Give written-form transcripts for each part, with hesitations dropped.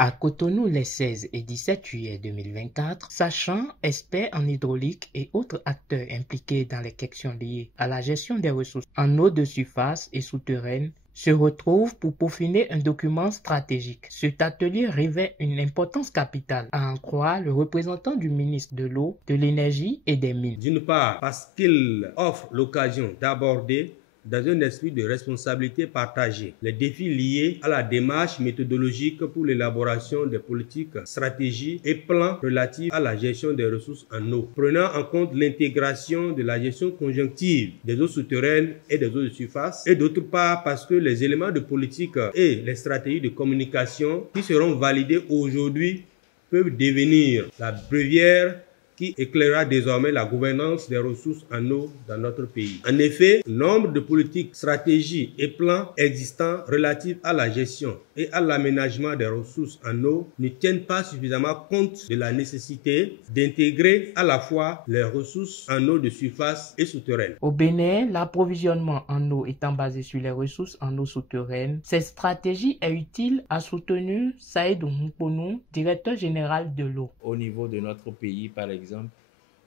À Cotonou les 16 et 17 juillet 2024, sachant, experts en hydraulique et autres acteurs impliqués dans les questions liées à la gestion des ressources en eau de surface et souterraine se retrouvent pour peaufiner un document stratégique. Cet atelier revêt une importance capitale, à en croire le représentant du ministre de l'Eau, de l'Énergie et des Mines. D'une part, parce qu'il offre l'occasion d'aborder dans un esprit de responsabilité partagée les défis liés à la démarche méthodologique pour l'élaboration des politiques, stratégies et plans relatifs à la gestion des ressources en eau, prenant en compte l'intégration de la gestion conjonctive des eaux souterraines et des eaux de surface, et d'autre part parce que les éléments de politique et les stratégies de communication qui seront validés aujourd'hui peuvent devenir la brevière qui éclairera désormais la gouvernance des ressources en eau dans notre pays. En effet, nombre de politiques, stratégies et plans existants relatifs à la gestion et à l'aménagement des ressources en eau ne tiennent pas suffisamment compte de la nécessité d'intégrer à la fois les ressources en eau de surface et souterraine. Au Bénin, l'approvisionnement en eau étant basé sur les ressources en eau souterraine, cette stratégie est utile, a soutenu Saïdou Mponou, directeur général de l'eau. Au niveau de notre pays, par exemple,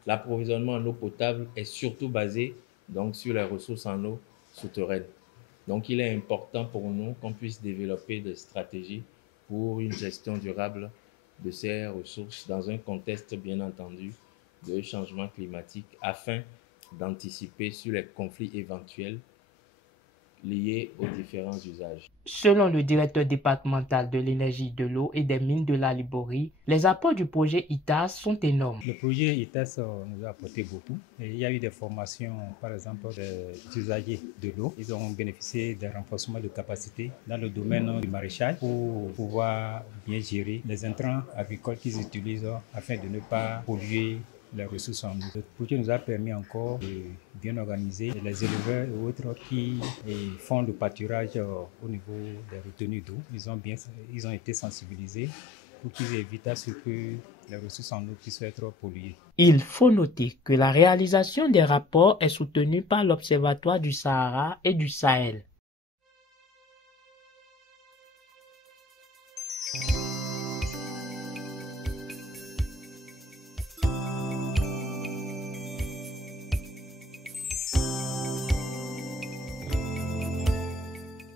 l'approvisionnement en eau potable est surtout basé donc, sur les ressources en eau souterraines. Donc, il est important pour nous qu'on puisse développer des stratégies pour une gestion durable de ces ressources dans un contexte, bien entendu, de changement climatique afin d'anticiper sur les conflits éventuels liés aux différents usages. Selon le directeur départemental de l'énergie, de l'eau et des mines de la Liborie, les apports du projet ITAS sont énormes. Le projet ITAS nous a apporté beaucoup. Et il y a eu des formations, par exemple, des usagers de l'eau. Ils ont bénéficié d'un renforcement de capacité dans le domaine du maraîchage pour pouvoir bien gérer les intrants agricoles qu'ils utilisent afin de ne pas polluer les ressources en eau. Le projet nous a permis encore de bien organiser les éleveurs et autres qui font le pâturage au niveau des retenues d'eau. Ils ont été sensibilisés pour qu'ils évitent à ce que les ressources en eau puissent être polluées. Il faut noter que la réalisation des rapports est soutenue par l'Observatoire du Sahara et du Sahel.